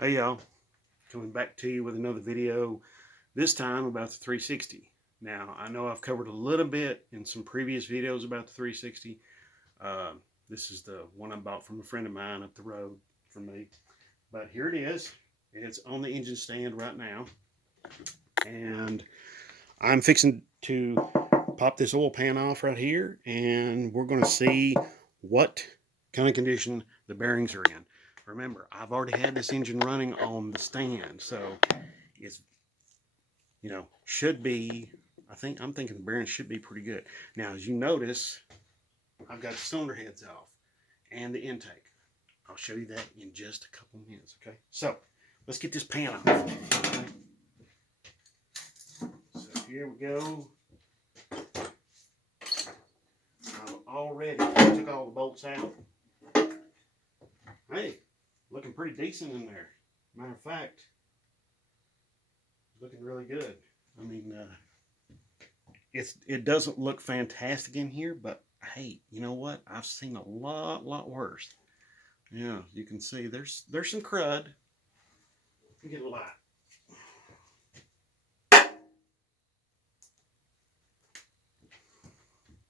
Hey y'all, coming back to you with another video, this time about the 360. Now, I know I've covered a little bit in some previous videos about the 360. Uh, this is the one I bought from a friend of mine up the road from me. But here it is. It's on the engine stand right now. And I'm fixing to pop this oil pan off right here, and we're going to see what kind of condition the bearings are in. Remember, I've already had this engine running on the stand, so it's, should be, I'm thinking the bearings should be pretty good. Now, as you notice, I've got the cylinder heads off and the intake. I'll show you that in just a couple minutes, okay? So, let's get this pan off. Okay? So, here we go. I've already took all the bolts out. Hey, looking pretty decent in there. Matter of fact, looking really good. I mean, it doesn't look fantastic in here, but hey, you know what? I've seen a lot worse. Yeah, you can see there's some crud. Let me get a light.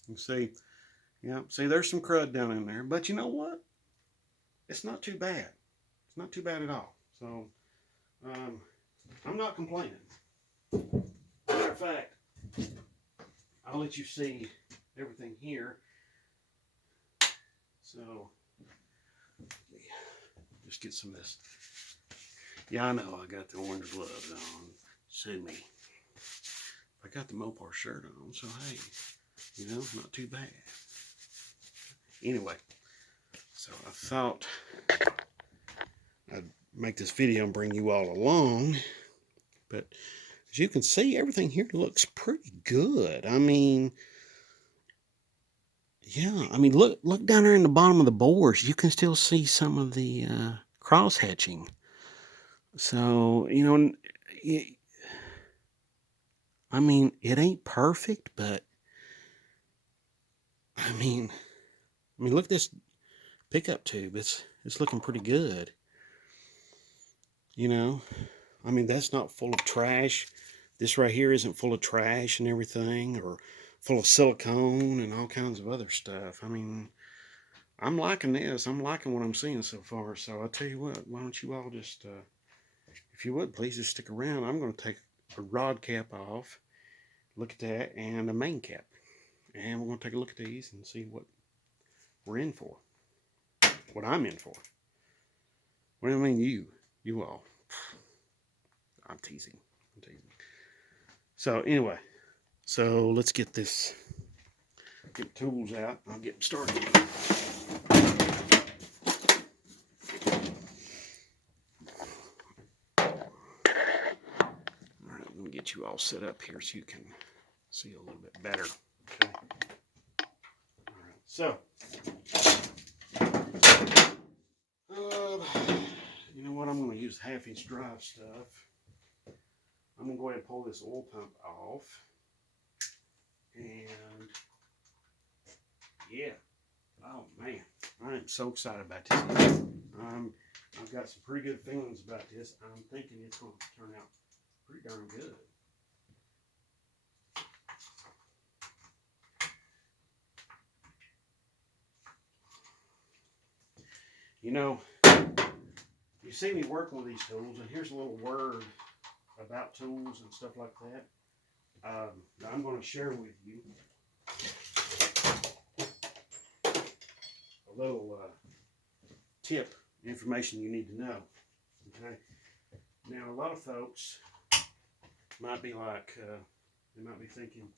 You see, yeah, see there's some crud down in there, but you know what? It's not too bad. It's not too bad at all. So, I'm not complaining. Matter of fact, I'll let you see everything here. So, just get some of this. Yeah, I know I got the orange gloves on. Sue me. I got the Mopar shirt on, so hey, not too bad. Anyway, so I thought I'd make this video and bring you all along. But as you can see, everything here looks pretty good. I mean, yeah, I mean, look down there in the bottom of the bores. You can still see some of the cross hatching. So, I mean, it ain't perfect, but I mean, look at this pickup tube. It's looking pretty good. I mean, that's not full of trash. This right here isn't full of trash and everything, or full of silicone and all kinds of other stuff. I mean, I'm liking this. I'm liking what I'm seeing so far. So I'll tell you what, why don't you all just, if you would, please just stick around. I'm going to take a rod cap off, look at that, and a main cap. And we're going to take a look at these and see what we're in for. What I'm in for. What do I mean you all? I'm teasing. So anyway, so let's get the tools out. I'll get started. All right, let me get you all set up here so you can see a little bit better. Okay. All right. So, you know what? I'm going to use 1/2-inch drive stuff. I'm going to go ahead and pull this oil pump off. And yeah, oh man, I am so excited about this. I've got some pretty good feelings about this. I'm thinking it's going to turn out pretty darn good. You see me working with these tools, and here's a little word about tools and stuff like that. That I'm going to share with you. A little tip, information you need to know. Okay. Now, a lot of folks might be like, they might be thinking,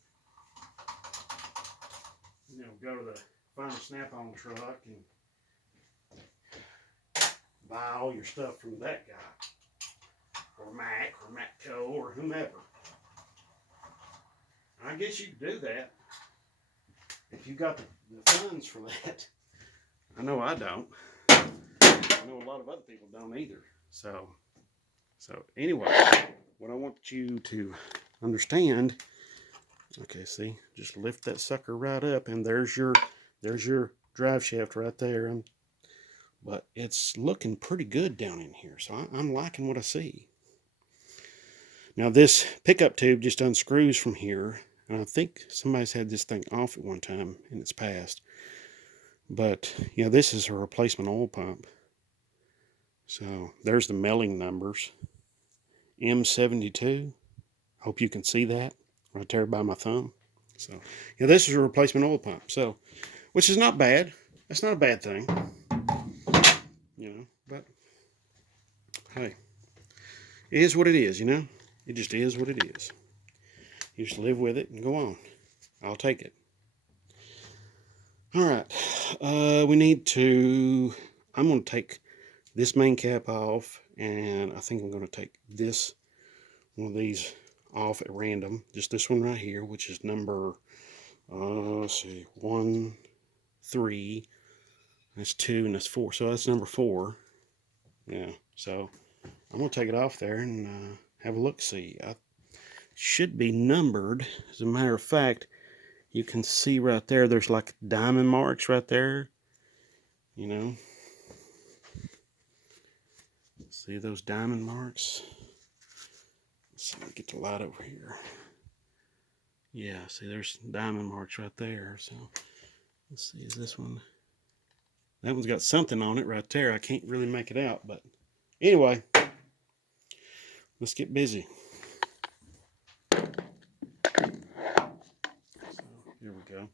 go to find a Snap-on truck and buy all your stuff from that guy, or Mac, or Matco, or whomever. I guess you could do that if you got the funds for that. I know I don't. I know a lot of other people don't either. So anyway, what I want you to understand, okay, see, just lift that sucker right up, and there's your drive shaft right there. I'm but it's looking pretty good down in here, so I'm liking what I see. Now this pickup tube just unscrews from here, and I think somebody's had this thing off at one time in its past. But, you know, this is a replacement oil pump. So there's the mailing numbers. M72. Hope you can see that right there by my thumb. So, yeah, this is a replacement oil pump. So, which is not bad. That's not a bad thing. You know, but hey, it is what it is, you know? It just is what it is. You just live with it and go on. I'll take it. All right. We need to, I'm going to take this main cap off, and I think I'm going to take this, one of these off at random. Just this one right here, which is number, let's see, 1, 3, that's 2, and that's 4. So that's number 4. Yeah, so I'm going to take it off there and have a look-see. I should be numbered. As a matter of fact, you can see right there, there's like diamond marks right there. You know? See those diamond marks? Let's see, get the light over here. Yeah, see there's diamond marks right there. So let's see, is this one? That one's got something on it right there. I can't really make it out, but anyway, let's get busy. So here we go.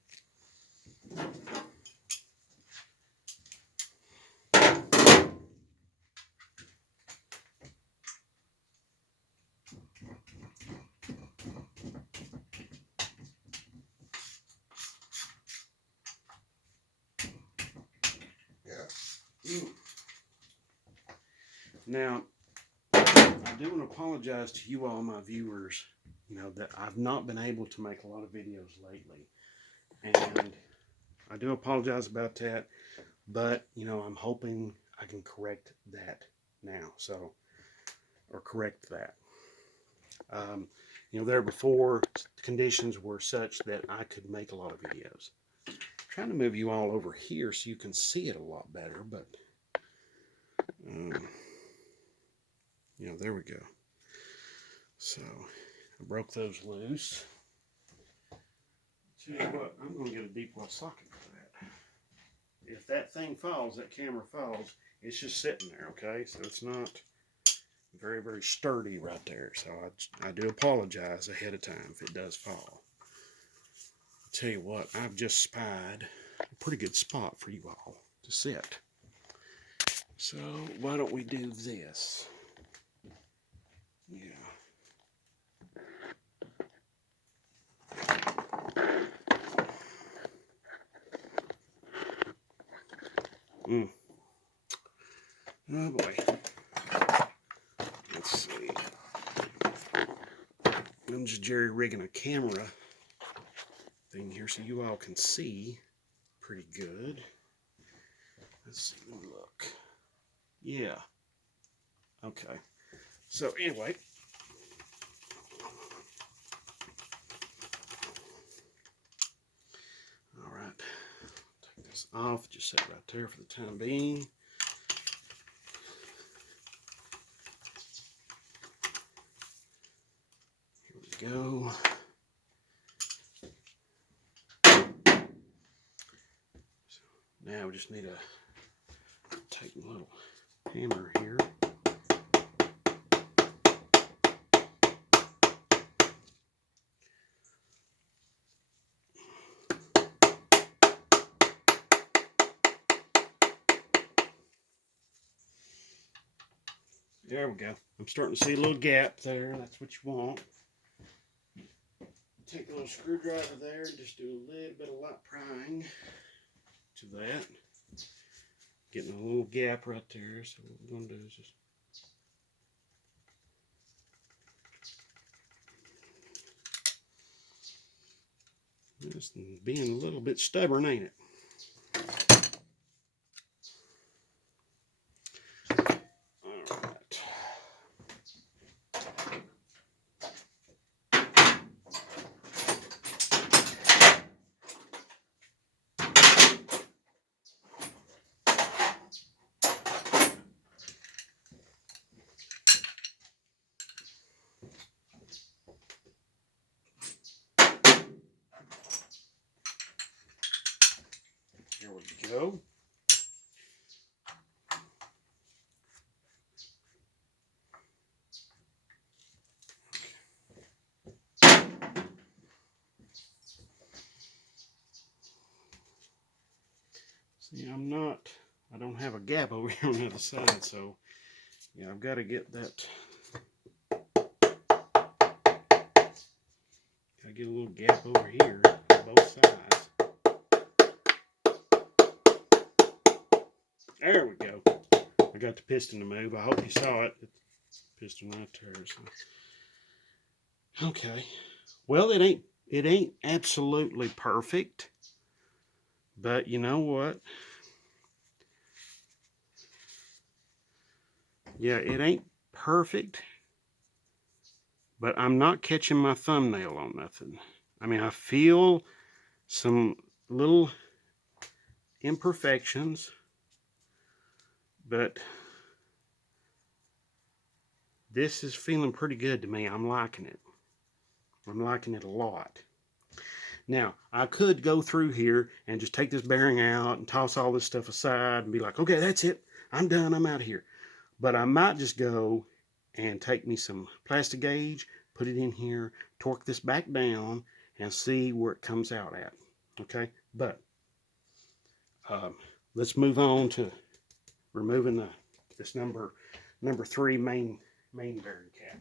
Now, I do want to apologize to you all, my viewers, you know, that I've not been able to make a lot of videos lately. And I do apologize about that, but, you know, I'm hoping I can correct that now, so, or correct that. You know, there before, conditions were such that I could make a lot of videos. I'm trying to move you all over here so you can see it a lot better, but, you know, there we go. So, I broke those loose. Tell you what, I'm going to get a deep well socket for that. If that thing falls, that camera falls, it's just sitting there, okay? So it's not very, very sturdy right there. So I do apologize ahead of time if it does fall. I'll tell you what, I've just spied a pretty good spot for you all to sit. So why don't we do this? Yeah. Oh boy. Let's see. I'm just jerry rigging a camera thing here so you all can see pretty good. Let's see, let me look. Yeah. Okay. So anyway. All right. Take this off. Just set it right there for the time being. Here we go. So now we just need to take a little hammer here. There we go. I'm starting to see a little gap there. That's what you want. Take a little screwdriver there and just do a little bit of light prying to that. Getting a little gap right there. So what we're going to do is just being a little bit stubborn, ain't it? go. See, I don't have a gap over here on the other side, so yeah, I've got to get that. Gotta get a little gap over here on both sides. There we go. I got the piston to move. I hope you saw it. The piston right there. So. Okay. Well, it ain't absolutely perfect, but you know what? Yeah, it ain't perfect, but I'm not catching my thumbnail on nothing. I mean, I feel some little imperfections, but this is feeling pretty good to me. I'm liking it. I'm liking it a lot. Now, I could go through here and just take this bearing out and toss all this stuff aside and be like, okay, that's it. I'm done. I'm out of here. But I might just go and take me some plastic gauge, put it in here, torque this back down, and see where it comes out at. Okay, but let's move on to removing this number 3 main bearing cap.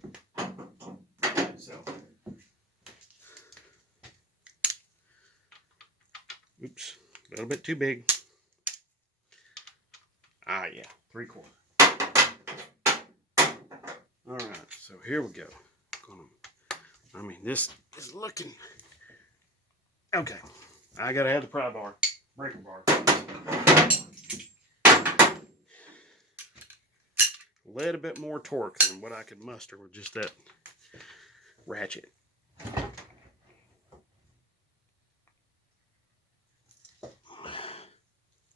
So, oops, a little bit too big. Ah, yeah, 3/4. All right, so here we go. I mean, this is looking okay. I gotta have the pry bar, breaker bar. A little bit more torque than what I could muster with just that ratchet.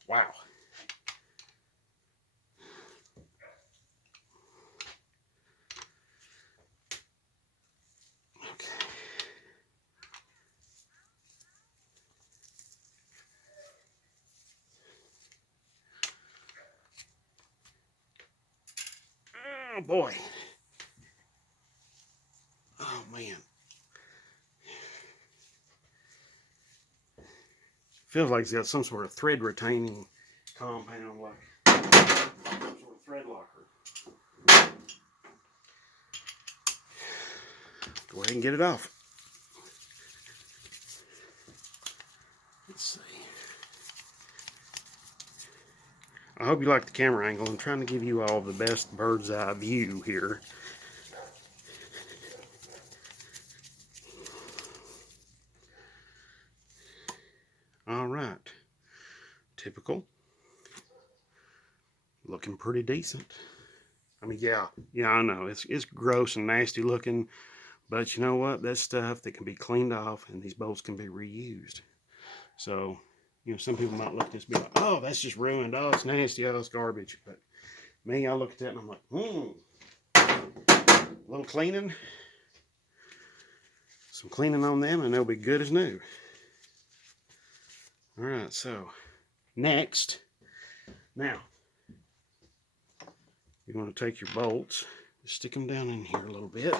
Wow. Oh boy. Oh man. Feels like it's got some sort of thread retaining compound, like some sort of thread locker. Go ahead and get it off. Let's see. I hope you like the camera angle. I'm trying to give you all the best bird's eye view here. All right. Typical. Looking pretty decent. I mean, yeah, I know it's gross and nasty looking, but you know what? That's stuff that can be cleaned off, and these bolts can be reused. So, you know, some people might look at this and be like, "Oh, that's just ruined. Oh, it's nasty. Oh, it's garbage." But me, I look at that and I'm like, a little cleaning, some cleaning on them, and they'll be good as new. All right, so next, now you're going to take your bolts, stick them down in here a little bit.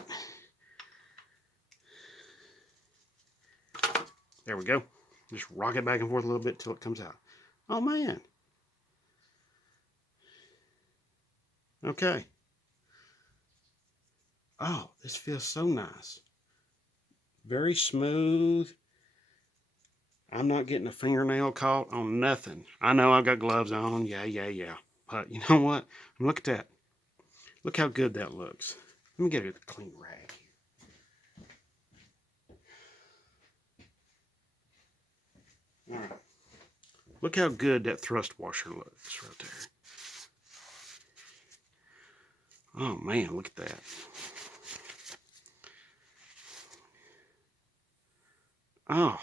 There we go. Just rock it back and forth a little bit till it comes out. Oh man. Okay. Oh, this feels so nice. Very smooth. I'm not getting a fingernail caught on nothing. I know I've got gloves on. Yeah. But you know what? Look at that. Look how good that looks. Let me get a clean rag. All right. Look how good that thrust washer looks right there. Oh man, look at that. Oh.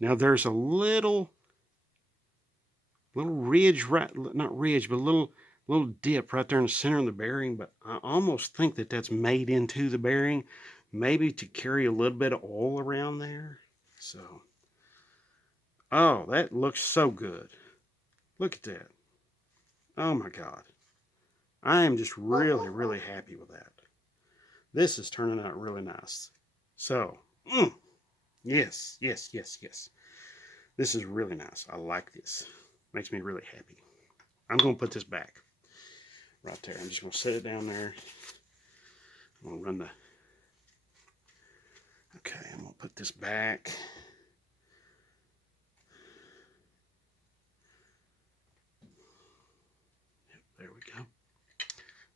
Now there's a little ridge, not ridge, but a little dip right there in the center of the bearing, but I almost think that that's made into the bearing, maybe to carry a little bit of oil around there. So, Oh, that looks so good. Look at that. Oh my God. I am just really, really happy with that. This is turning out really nice. So, yes, yes, yes, yes. This is really nice. I like this. Makes me really happy. I'm going to put this back right there. I'm just going to set it down there. I'm going to run the... Okay, I'm going to put this back. There we go.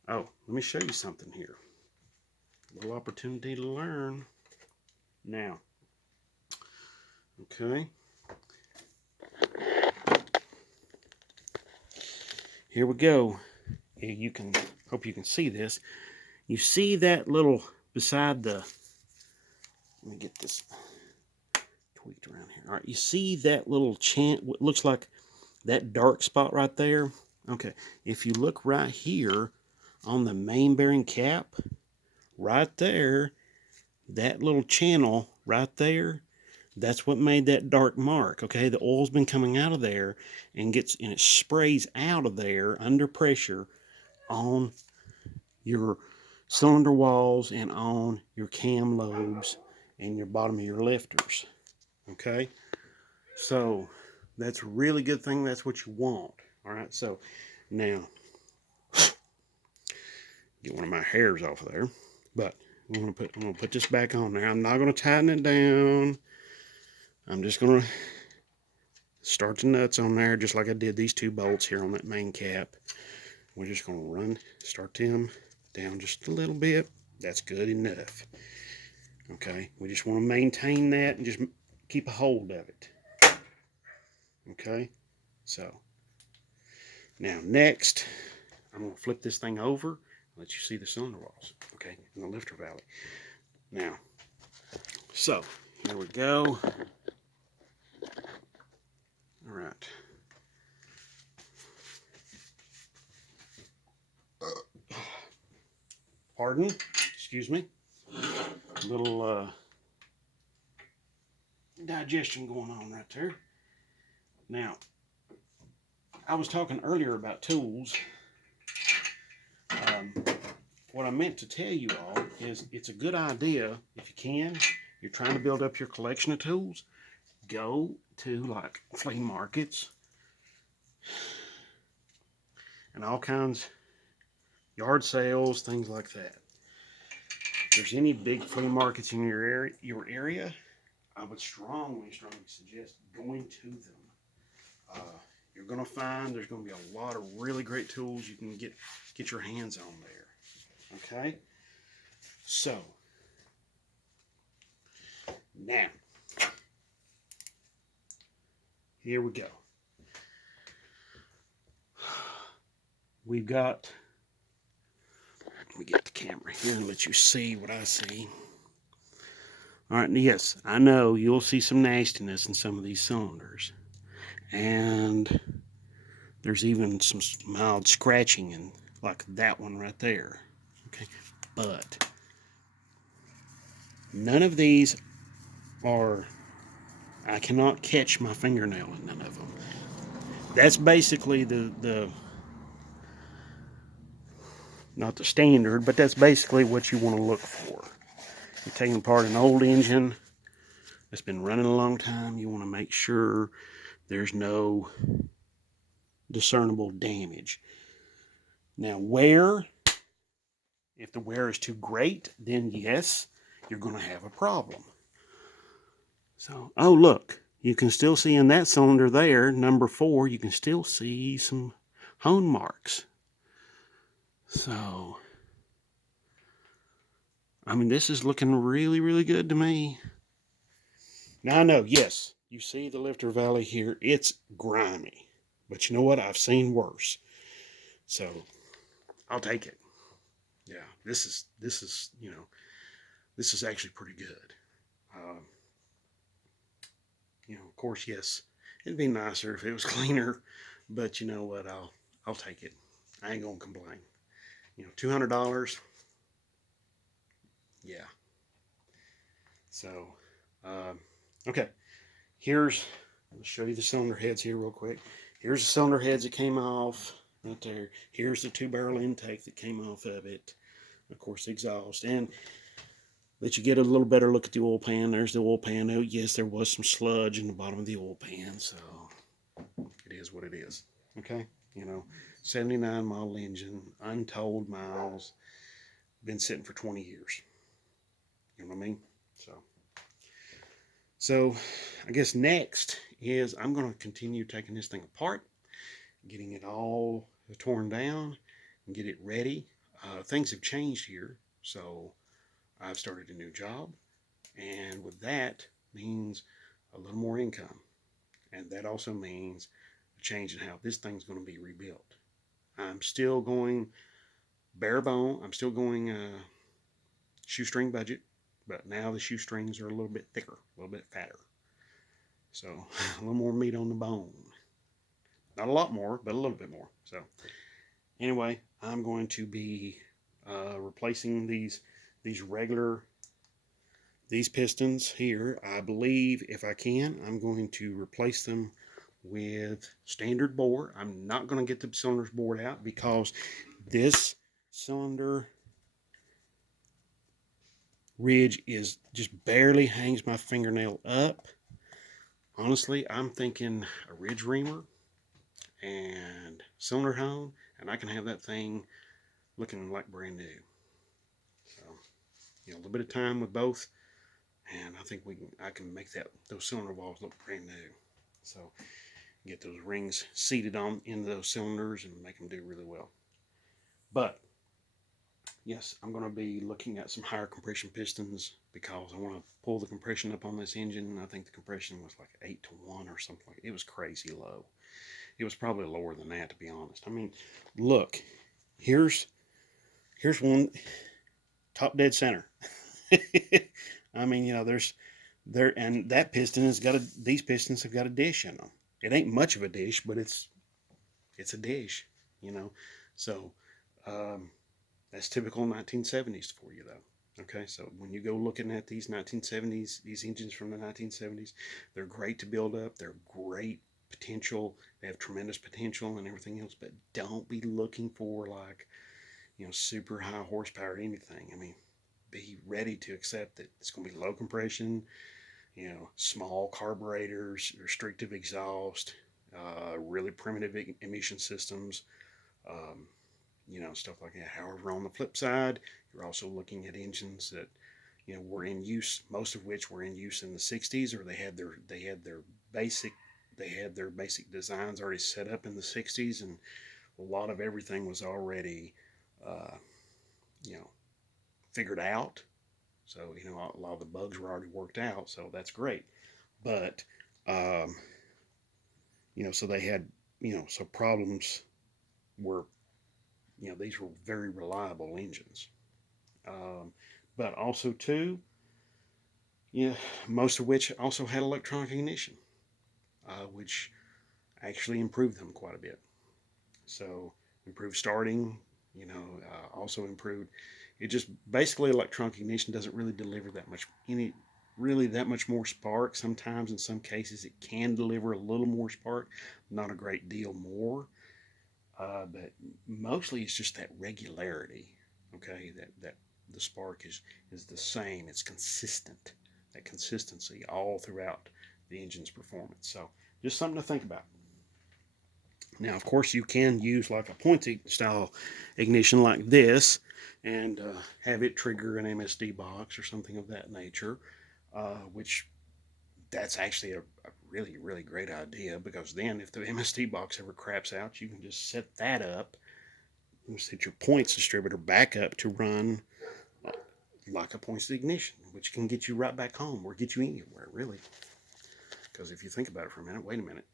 Oh, let me show you something here. A little opportunity to learn. Now, okay. Here we go. You can, hope you can see this. You see that little, beside the, let me get this tweaked around here. All right, you see that little what looks like that dark spot right there? Okay, if you look right here on the main bearing cap, right there, that little channel right there, that's what made that dark mark. Okay, the oil's been coming out of there and it sprays out of there under pressure on your cylinder walls and on your cam lobes and your bottom of your lifters. Okay, so that's a really good thing. That's what you want. All right, so now get one of my hairs off of there, but I'm gonna put this back on there. I'm not gonna tighten it down. I'm just gonna start the nuts on there just like I did these two bolts here on that main cap. We're just gonna start them down just a little bit. That's good enough. Okay, we just want to maintain that and just keep a hold of it. Okay, so now next, I'm going to flip this thing over and let you see the cylinder walls, okay, and the lifter valley. Now, so here we go. All right. Pardon, excuse me. A little digestion going on right there. Now, I was talking earlier about tools. What I meant to tell you all is it's a good idea, if you can, you're trying to build up your collection of tools, go to like flea markets and all kinds, yard sales, things like that. If there's any big flea markets in your area, I would strongly suggest going to them. You're going to find there's going to be a lot of really great tools you can get your hands on there. Okay, so now here we go. We've got, let me get the camera here and let you see what I see. All right, yes, I know you'll see some nastiness in some of these cylinders, and there's even some mild scratching in like that one right there. Okay, but none of these are, I cannot catch my fingernail in none of them. That's basically the not the standard, but that's basically what you want to look for. You're taking apart an old engine that's been running a long time. You want to make sure there's no discernible damage. Now, wear, if the wear is too great, then yes, you're going to have a problem. So, oh look, you can still see in that cylinder there, number 4, you can still see some hone marks. So, I mean, this is looking really, really good to me. Now I know, yes, you see the lifter valley here, it's grimy. But you know what? I've seen worse. So, I'll take it. Yeah, this is, you know, this is actually pretty good. You know, of course, yes, it'd be nicer if it was cleaner, but you know what? I'll take it. I ain't gonna complain. You know, $200. Yeah. So, okay. Here's I'll show you the cylinder heads here real quick. Here's the cylinder heads that came off right there. Here's the 2-barrel intake that came off of it. Of course, the exhaust. And let you get a little better look at the oil pan. There's the oil pan. Oh, yes, there was some sludge in the bottom of the oil pan, so it is what it is. Okay, 79 model engine, untold miles, been sitting for 20 years. You know what I mean? So I guess next is I'm going to continue taking this thing apart, getting it all torn down, and get it ready. Things have changed here, so I've started a new job, and with that means a little more income, and that also means a change in how this thing's going to be rebuilt. I'm still going bare bone. I'm still going shoestring budget, but now the shoestrings are a little bit thicker, a little bit fatter, so a little more meat on the bone. Not a lot more, but a little bit more. So anyway, I'm going to be replacing these pistons here. I believe if I can, I'm going to replace them with standard bore. I'm not going to get the cylinders bored out because this cylinder ridge is just barely hangs my fingernail up. Honestly, I'm thinking a ridge reamer and cylinder hone, and I can have that thing looking like brand new. So, a little bit of time with both, and I think I can make those cylinder walls look brand new. So, get those rings seated on into those cylinders and make them do really well. But yes, I'm going to be looking at some higher compression pistons because I want to pull the compression up on this engine. I think the compression was like 8-to-1 or something like that. It was crazy low. It was probably lower than that, to be honest. I mean, look, here's one top dead center. I mean, and that piston has got these pistons have got a dish in them. It ain't much of a dish, but it's a dish, So that's typical 1970s for you, though. Okay, so when you go looking at these 1970s, these engines from the 1970s, they're great to build up. They're great potential. They have tremendous potential and everything else, but don't be looking for like, super high horsepower or anything. I mean, be ready to accept that it's going to be low compression, small carburetors, restrictive exhaust, really primitive emission systems, stuff like that. However, on the flip side, you're also looking at engines that, were in use, most of which were in use in the 60s, or they had their basic designs already set up in the 60s, and a lot of everything was already, figured out. So, a lot of the bugs were already worked out, so that's great. But, so they had, so problems were, these were very reliable engines. But also, too, most of which also had electronic ignition, which actually improved them quite a bit. So, improved starting, also improved. It just basically electronic ignition doesn't really deliver that much more spark. Sometimes in some cases it can deliver a little more spark, not a great deal more, but mostly it's just that regularity. Okay, that the spark is the same. It's consistent. That consistency all throughout the engine's performance. So just something to think about. Now, of course, you can use like a pointy style ignition like this and have it trigger an MSD box or something of that nature, which that's actually a really, really great idea, because then if the MSD box ever craps out, you can just set that up and set your points distributor back up to run like a points ignition, which can get you right back home or get you anywhere, really. Because if you think about it for a minute, wait a minute.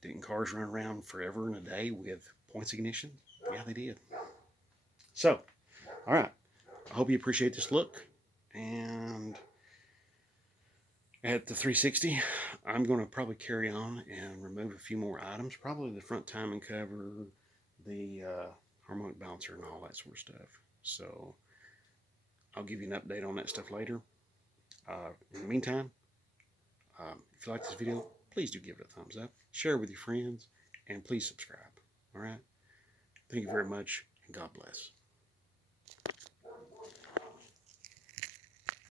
Didn't cars run around forever and a day with points ignition? Yeah, they did. So, all right. I hope you appreciate this look. And at the 360, I'm going to probably carry on and remove a few more items. Probably the front timing cover, the harmonic balancer, and all that sort of stuff. So, I'll give you an update on that stuff later. In the meantime, if you like this video, please do give it a thumbs up. Share it with your friends. And please subscribe. All right? Thank you very much, and God bless.